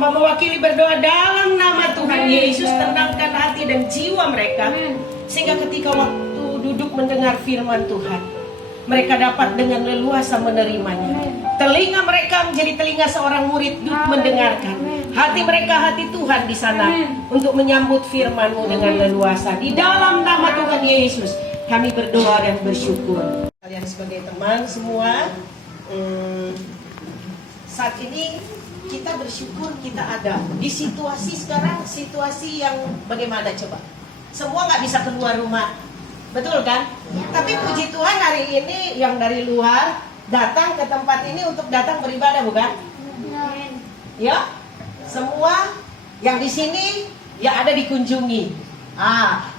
Hamba mewakili berdoa dalam nama Tuhan Yesus, tenangkan hati dan jiwa mereka, sehingga ketika waktu duduk mendengar firman Tuhan, mereka dapat dengan leluasa menerimanya. Telinga mereka menjadi telinga seorang murid mendengarkan. Hati mereka hati Tuhan di sana untuk menyambut firman-Mu dengan leluasa. Di dalam nama Tuhan Yesus kami berdoa dan bersyukur. Kalian sebagai teman semua, saat ini kita bersyukur kita ada di situasi sekarang, situasi yang bagaimana coba? Semua nggak bisa keluar rumah, betul kan? Tapi puji Tuhan hari ini yang dari luar datang ke tempat ini untuk datang beribadah, bukan? Ya, semua yang di sini ya ada dikunjungi.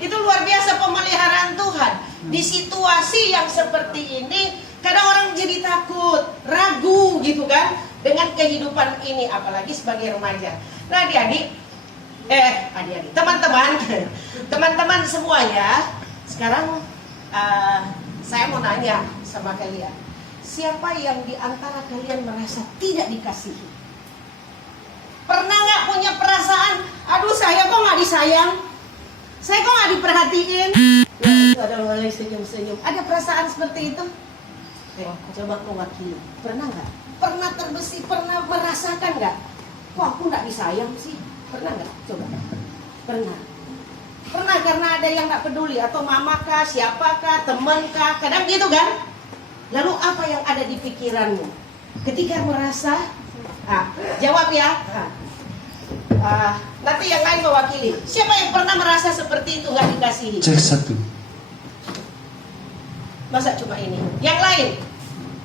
Itu luar biasa pemeliharaan Tuhan. Di situasi yang seperti ini, kadang orang jadi takut, ragu gitu kan? Dengan kehidupan ini, apalagi sebagai remaja. Nah adik-adik, teman-teman semuanya, sekarang saya mau nanya sama kalian, siapa yang di antara kalian merasa tidak dikasihi? Pernah nggak punya perasaan, aduh saya kok nggak disayang, saya kok nggak diperhatiin? Ya itu adalah mulai senyum-senyum. Ada perasaan seperti itu? Coba mewakili, pernah nggak? Pernah terbesit, pernah merasakan nggak? Kok aku nggak disayang sih? Pernah nggak? Coba. Pernah. Pernah karena ada yang nggak peduli, atau mama kah, siapa kah, teman kah, kadang gitu kan? Lalu apa yang ada di pikiranmu ketika merasa? Jawab ya. Nanti yang lain mewakili. Siapa yang pernah merasa seperti itu, nggak dikasihi? Cek satu. Masa cuma ini? Yang lain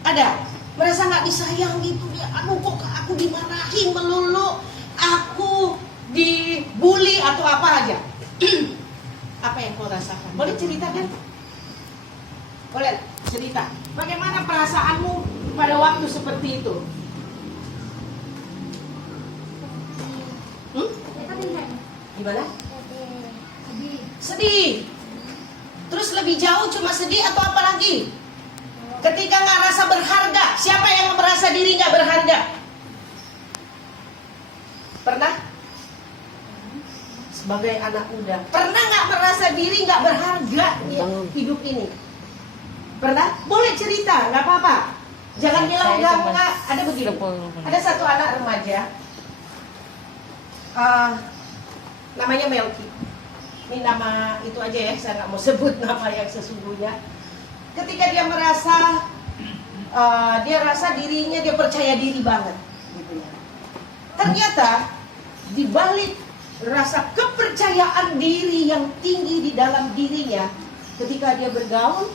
ada? Merasa nggak disayang gitu, aduh kok aku dimarahin melulu, aku dibully atau apa aja. Apa yang kau rasakan? Boleh ceritakan? Boleh cerita. Bagaimana perasaanmu pada waktu seperti itu? Gimana? Sedih. Terus lebih jauh cuma sedih atau apa lagi? Ketika nggak rasa berharga, siapa yang merasa diri nggak berharga? Pernah? Sebagai anak muda, pernah nggak merasa diri nggak berharga hidup ini? Pernah? Boleh cerita, nggak apa-apa. Jangan bilang nggak. Ada begini. Ada satu anak remaja, namanya Melki. Ini nama itu aja ya, saya nggak mau sebut nama yang sesungguhnya. Ketika dia merasa, dia rasa dirinya, dia percaya diri banget, gitu ya. Ternyata di balik rasa kepercayaan diri yang tinggi di dalam dirinya, ketika dia bergaul,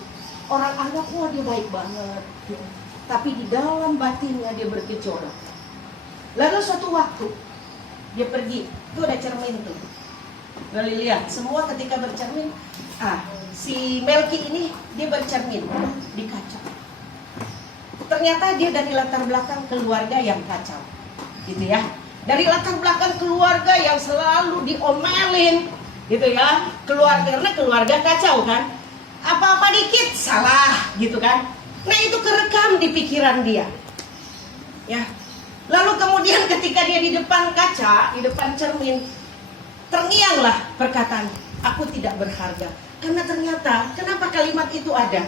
orang anggap wah dia baik banget, gitu. Tapi di dalam batinnya dia bergejolak. Lalu suatu waktu dia pergi, itu ada cermin tuh. Lalu lihat, semua ketika bercermin, si Melki ini dia bercermin di kaca. Ternyata dia dari latar belakang keluarga yang kacau, gitu ya. Dari latar belakang keluarga yang selalu diomelin, gitu ya. Karena keluarga kacau kan. Apa-apa dikit salah, gitu kan. Nah itu kerekam di pikiran dia. Ya. Lalu kemudian ketika dia di depan kaca, di depan cermin, terngianglah perkataan, aku tidak berharga. Karena ternyata, kenapa kalimat itu ada?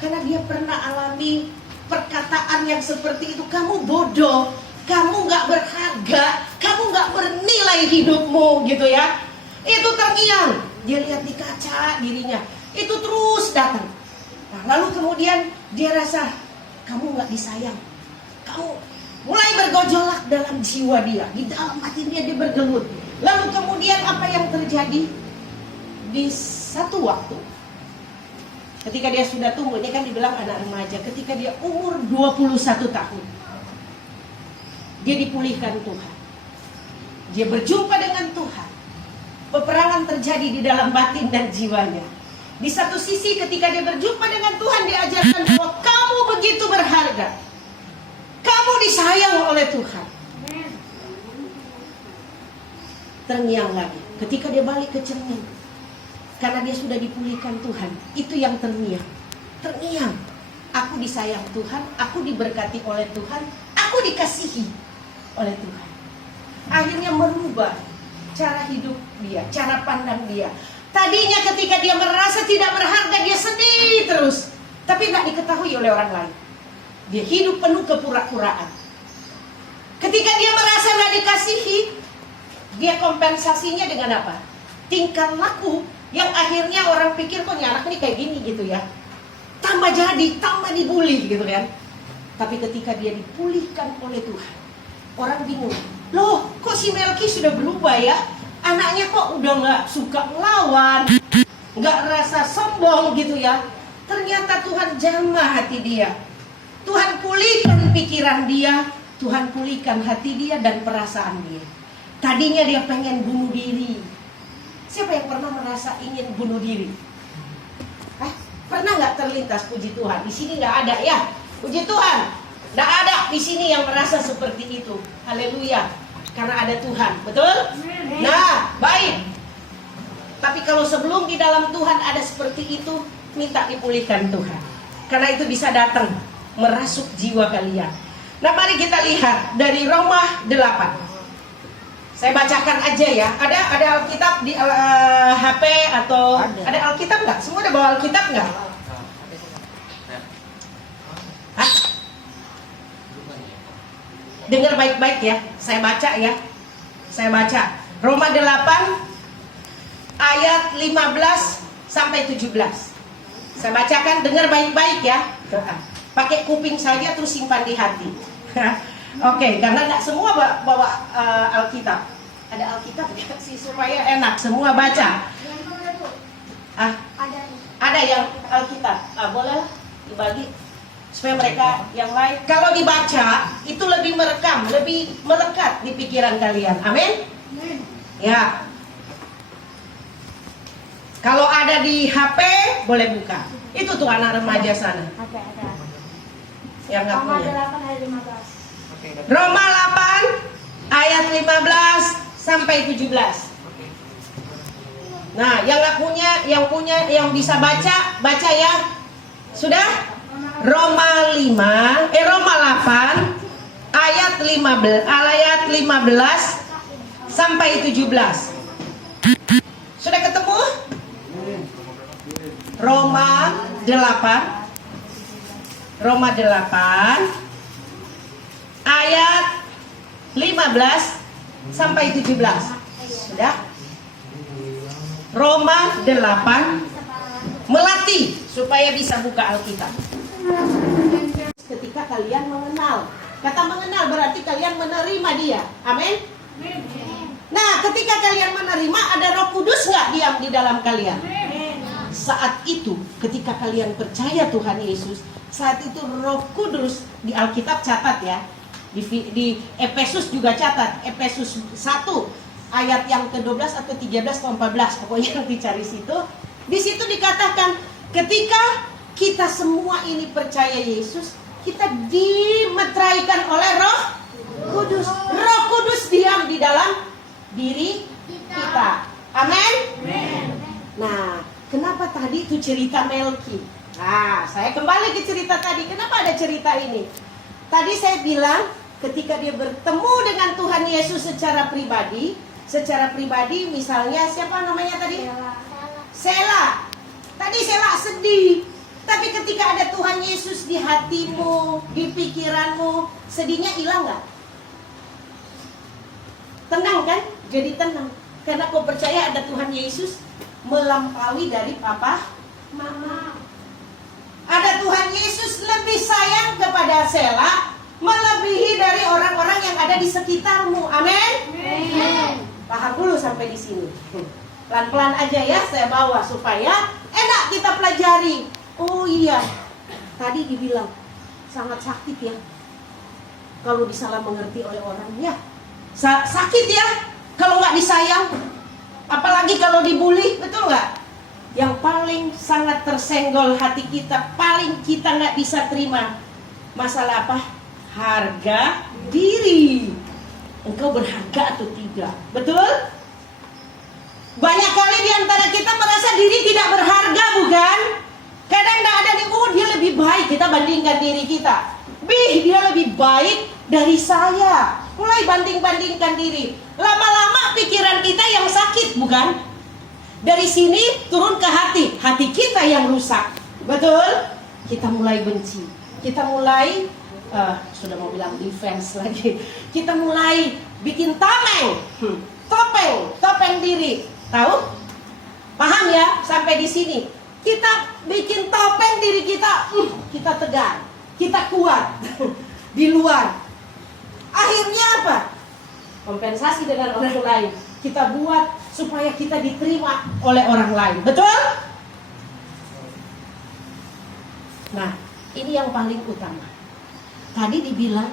Karena dia pernah alami perkataan yang seperti itu. Kamu bodoh, kamu gak berharga, kamu gak bernilai hidupmu, gitu ya. Itu terngiang. Dia lihat di kaca dirinya, itu terus datang. Nah, lalu kemudian dia rasa, kamu gak disayang. Kamu mulai bergojolak dalam jiwa dia. Di dalam hatinya dia bergelut. Lalu kemudian apa yang terjadi? Di satu waktu, ketika dia sudah tumbuh, ini kan dibilang anak remaja, ketika dia umur 21 tahun, dia dipulihkan Tuhan. Dia berjumpa dengan Tuhan. Peperangan terjadi di dalam batin dan jiwanya. Di satu sisi ketika dia berjumpa dengan Tuhan, diajarkan bahwa kamu begitu berharga. Kamu disayang oleh Tuhan. Terngiang lagi ketika dia balik ke cermin. Karena dia sudah dipulihkan Tuhan, itu yang terngiang. Aku disayang Tuhan, aku diberkati oleh Tuhan, aku dikasihi. oleh Tuhan. Akhirnya merubah cara hidup dia, cara pandang dia. Tadinya ketika dia merasa tidak berharga, dia sedih terus, tapi tidak diketahui oleh orang lain. Dia hidup penuh kepura-puraan. Ketika dia merasa tidak dikasihi, dia kompensasinya dengan apa? Tingkah laku yang akhirnya orang pikir, kok ini anak ini kayak gini gitu ya. Tambah jadi, tambah dibully gitu kan. Tapi ketika dia dipulihkan oleh Tuhan, orang bingung. Loh, kok si Melki sudah berubah ya? Anaknya kok udah gak suka ngelawan, gak rasa sombong gitu ya. Ternyata Tuhan jamah hati dia. Tuhan pulihkan pikiran dia, Tuhan pulihkan hati dia dan perasaan dia. Tadinya dia pengen bunuh diri. Siapa yang pernah merasa ingin bunuh diri? Pernah nggak terlintas? Puji Tuhan, di sini nggak ada ya. Puji Tuhan, nggak ada di sini yang merasa seperti itu. Haleluya, karena ada Tuhan, betul? Nah, baik. Tapi kalau sebelum di dalam Tuhan ada seperti itu, minta dipulihkan Tuhan. Karena itu bisa datang merasuk jiwa kalian. Nah, mari kita lihat dari Roma 8. Saya bacakan aja ya. Ada Alkitab di HP atau ada Alkitab nggak? Semua ada bawa Alkitab nggak? Hah? Dengar baik-baik ya. Saya baca ya. Saya baca Roma 8 ayat 15 sampai 17. Saya bacakan, dengar baik-baik ya. Pakai kuping saja terus simpan di hati. Oke, karena nggak semua bawa Alkitab. Ada Alkitab ya sih supaya enak semua baca. Ada yang Alkitab. Boleh dibagi supaya mereka yang lain. Kalau dibaca itu lebih merekam, lebih melekat di pikiran kalian. Amin. Ya. Kalau ada di HP boleh buka. Itu tuh anak remaja sana. Ada. Yang nggak Roma punya. 8 ayat 15. Roma 8 ayat 15 sampai 17. Nah, yang nggak punya, yang bisa baca ya. Sudah? Roma 8 ayat 15 sampai 17. Sudah ketemu? Roma 8 ayat 15 sampai 17. Sudah? Roma 8 melatih supaya bisa buka Alkitab. Ketika kalian mengenal. Kata mengenal berarti kalian menerima dia. Amin. Nah, ketika kalian menerima, ada Roh Kudus nggak diam di dalam kalian? Saat itu, ketika kalian percaya Tuhan Yesus, saat itu Roh Kudus di Alkitab catat ya. Di Efesus juga catat. Efesus 1 ayat yang ke-12 atau 13 atau 14, pokoknya nanti cari situ. Di situ dikatakan ketika kita semua ini percaya Yesus, kita dimeteraikan oleh Roh Kudus. Roh Kudus diam di dalam diri kita. Amin. Nah, kenapa tadi itu cerita Melki? Nah, saya kembali ke cerita tadi. Kenapa ada cerita ini? Tadi saya bilang ketika dia bertemu dengan Tuhan Yesus secara pribadi misalnya siapa namanya tadi? Sela. Tadi Sela sedih. Tapi ketika ada Tuhan Yesus di hatimu, di pikiranmu, sedihnya hilang nggak? Tenang kan? Jadi tenang. Karena kau percaya ada Tuhan Yesus melampaui dari papa, mama. Ada Tuhan Yesus lebih sayang kepada Sela, melebihi dari orang-orang yang ada di sekitarmu. Amin. Paham dulu sampai di sini. Pelan-pelan aja ya saya bawa supaya enak kita pelajari. Oh iya, tadi dibilang sangat sakit ya kalau disalah mengerti oleh orang ya. Sakit ya kalau nggak disayang, apalagi kalau dibully, betul nggak? Yang paling sangat tersenggol hati kita, paling kita nggak bisa terima, masalah apa? Harga diri. Engkau berharga atau tidak? Betul? Banyak kali di antara kita merasa diri tidak berharga, bukan? Kadang tidak ada nih, oh dia lebih baik, kita bandingkan diri kita. Dia lebih baik dari saya. mulai banding-bandingkan diri. Lama-lama pikiran kita yang sakit, bukan? Dari sini turun ke hati, hati kita yang rusak. Betul? Kita mulai benci. Kita mulai sudah mau bilang defense lagi. Kita mulai bikin tameng, topeng diri. Tahu? Paham ya? Sampai di sini. Kita bikin topeng diri kita, kita tegar, kita kuat di luar. Akhirnya apa? Kompensasi dengan orang lain. Kita buat supaya kita diterima oleh orang lain. Betul? Nah, ini yang paling utama. Tadi dibilang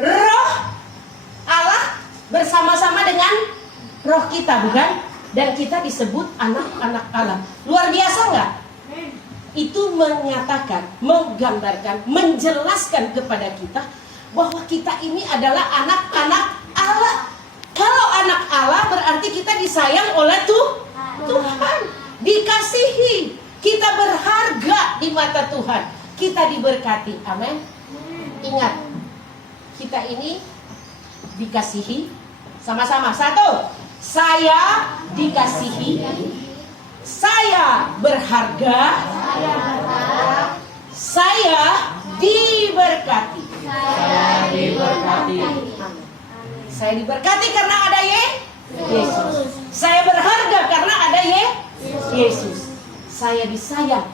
roh Allah bersama-sama dengan roh kita, bukan? Dan kita disebut anak-anak Allah. Luar biasa nggak? Itu menyatakan, menggambarkan, menjelaskan kepada kita bahwa kita ini adalah anak-anak Allah. Kalau anak Allah berarti kita disayang oleh Tuhan, dikasihi, kita berharga di mata Tuhan, kita diberkati. Amin. Ingat, kita ini dikasihi sama-sama. Satu, saya dikasihi, saya berharga, saya diberkati. Saya diberkati karena ada Yesus. Saya berharga karena ada Yesus. Saya disayang,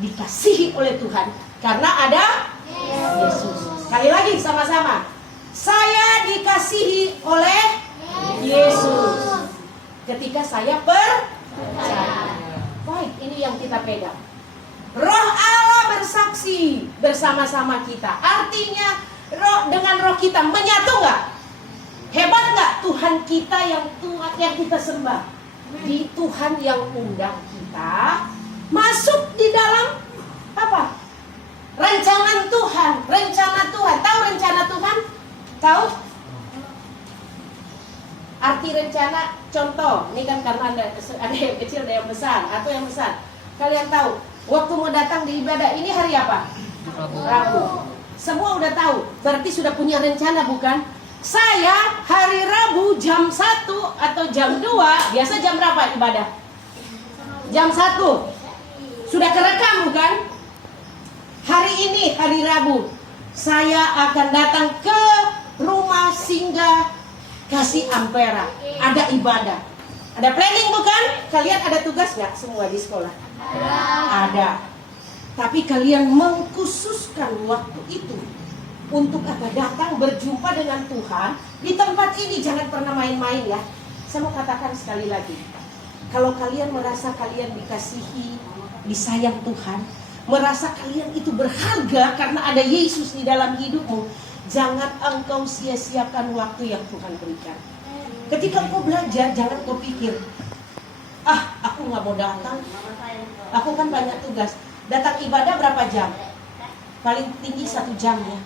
dikasihi oleh Tuhan karena ada Yesus. Sekali lagi sama-sama. Saya dikasihi oleh Yesus ketika saya percaya. Baik, ini yang kita pegang. Roh Allah bersaksi bersama-sama kita. Artinya dengan roh kita menyatu nggak? Hebat nggak Tuhan kita yang kita sembah? Di Tuhan yang undang kita masuk di dalam apa? Rancangan Tuhan, rencana Tuhan. Tahu rencana Tuhan? Tahu? Arti rencana, contoh, ini kan karena ada yang kecil, ada yang besar, atau yang besar. Kalian tahu, waktu mau datang di ibadah ini hari apa? Rabu. Semua udah tahu, berarti sudah punya rencana, bukan? Saya hari Rabu jam 1 atau jam 2, biasa jam berapa ibadah? Jam 1. Sudah kerekam, bukan? Hari ini, hari Rabu, saya akan datang ke rumah singgah Kasih Ampera. Ada ibadah. Ada planning, bukan? Kalian ada tugas nggak semua di sekolah? Ada. Tapi kalian mengkhususkan waktu itu untuk apa? Datang berjumpa dengan Tuhan di tempat ini. Jangan pernah main-main ya. Saya mau katakan sekali lagi, kalau kalian merasa kalian dikasihi, disayang Tuhan, merasa kalian itu berharga karena ada Yesus di dalam hidupmu, jangan engkau sia-siakan waktu yang Tuhan berikan. Ketika engkau belajar, jangan kau pikir, aku nggak mau datang, aku kan banyak tugas. Datang ibadah berapa jam? Paling tinggi 1 jam ya.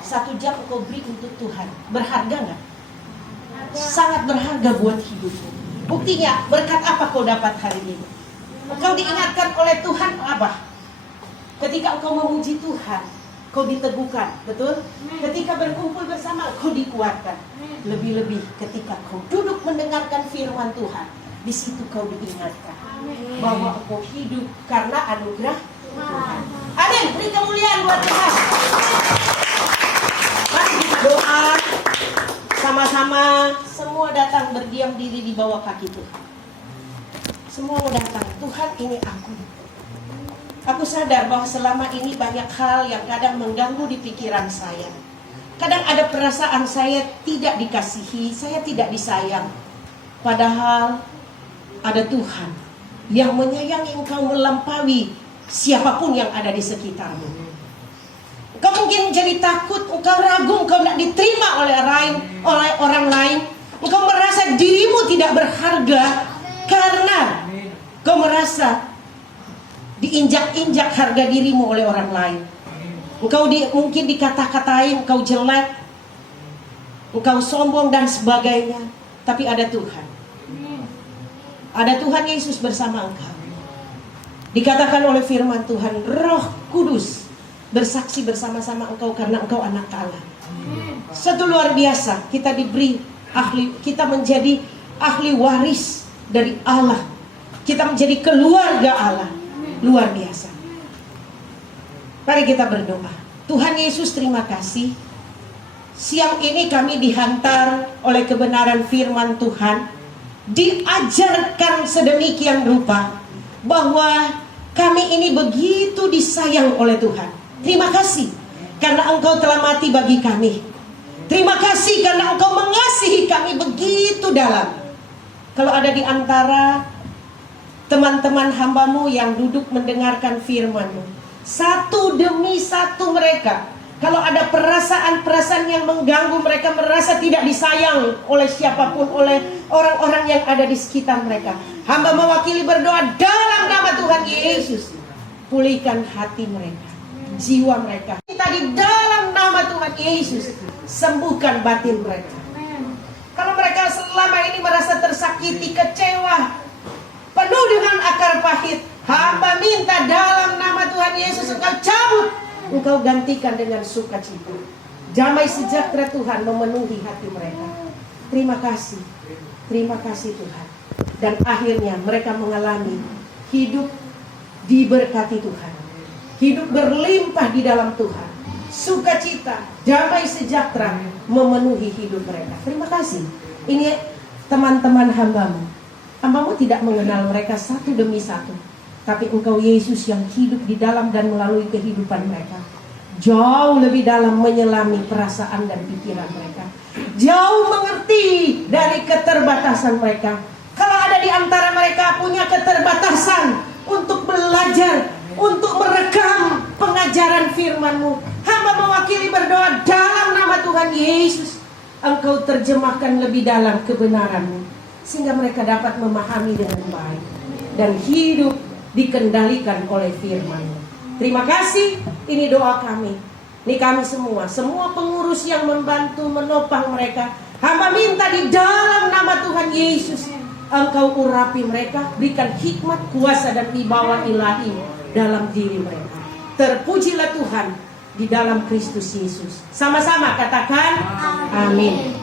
1 jam engkau beri untuk Tuhan. Berharga nggak? Sangat berharga buat hidupmu. Buktinya, berkat apa kau dapat hari ini? Engkau diingatkan oleh Tuhan apa? Ketika engkau memuji Tuhan, kau diteguhkan, betul? Ketika berkumpul bersama, kau dikuatkan. Lebih-lebih ketika kau duduk mendengarkan firman Tuhan, di situ kau diingatkan bahwa engkau hidup karena anugerah Tuhan. Amin. Beri kemuliaan buat Tuhan. Mari kita doa sama-sama. Semua datang berdiam diri di bawah kaki Tuhan. Semua mau datang. Tuhan, ini aku. Aku sadar bahwa selama ini banyak hal yang kadang mengganggu di pikiran saya. Kadang ada perasaan saya tidak dikasihi, saya tidak disayang. Padahal ada Tuhan yang menyayangi engkau melampaui siapapun yang ada di sekitarmu. Engkau mungkin jadi takut, engkau ragu, engkau tidak diterima oleh orang lain. Engkau merasa dirimu tidak berharga karena engkau merasa diinjak-injak harga dirimu oleh orang lain. Engkau mungkin dikata-katain, engkau jelek, engkau sombong dan sebagainya. Tapi ada Tuhan. Ada Tuhan Yesus bersama engkau. Dikatakan oleh firman Tuhan, Roh Kudus bersaksi bersama-sama engkau karena engkau anak Allah. Satu luar biasa, kita diberi ahli, kita menjadi ahli waris dari Allah. Kita menjadi keluarga Allah. Luar biasa. Mari kita berdoa. Tuhan Yesus, terima kasih. Siang ini kami dihantar oleh kebenaran firman Tuhan, diajarkan sedemikian rupa bahwa kami ini begitu disayang oleh Tuhan. Terima kasih karena Engkau telah mati bagi kami. Terima kasih karena Engkau mengasihi kami begitu dalam. Kalau ada di antara teman-teman hamba-Mu yang duduk mendengarkan firman-Mu, satu demi satu mereka, kalau ada perasaan-perasaan yang mengganggu, mereka merasa tidak disayang oleh siapapun, oleh orang-orang yang ada di sekitar mereka, hamba mewakili berdoa dalam nama Tuhan Yesus, pulihkan hati mereka, jiwa mereka. Kita di dalam nama Tuhan Yesus, sembuhkan batin mereka. Kalau mereka selama ini merasa tersakiti, kecewa, penuh dengan akar pahit, hamba minta dalam nama Tuhan Yesus, Engkau cabut, Engkau gantikan dengan sukacita. Damai sejahtera Tuhan memenuhi hati mereka. Terima kasih Tuhan. Dan akhirnya mereka mengalami hidup diberkati Tuhan, hidup berlimpah di dalam Tuhan. Sukacita, damai sejahtera memenuhi hidup mereka. Terima kasih. Ini teman-teman hamba-Mu. Hamba-Mu tidak mengenal mereka satu demi satu, tapi Engkau Yesus yang hidup di dalam dan melalui kehidupan mereka, jauh lebih dalam menyelami perasaan dan pikiran mereka, jauh mengerti dari keterbatasan mereka. Kalau ada di antara mereka punya keterbatasan untuk belajar, untuk merekam pengajaran firman-Mu, hamba mewakili berdoa dalam nama Tuhan Yesus, Engkau terjemahkan lebih dalam kebenaran-Mu, sehingga mereka dapat memahami dengan baik dan hidup dikendalikan oleh firman-Mu. Terima kasih, ini doa kami. Ini kami semua pengurus yang membantu menopang mereka, hamba minta di dalam nama Tuhan Yesus, Engkau urapi mereka, berikan hikmat, kuasa dan wibawa ilahi dalam diri mereka. Terpujilah Tuhan di dalam Kristus Yesus. Sama-sama katakan amin.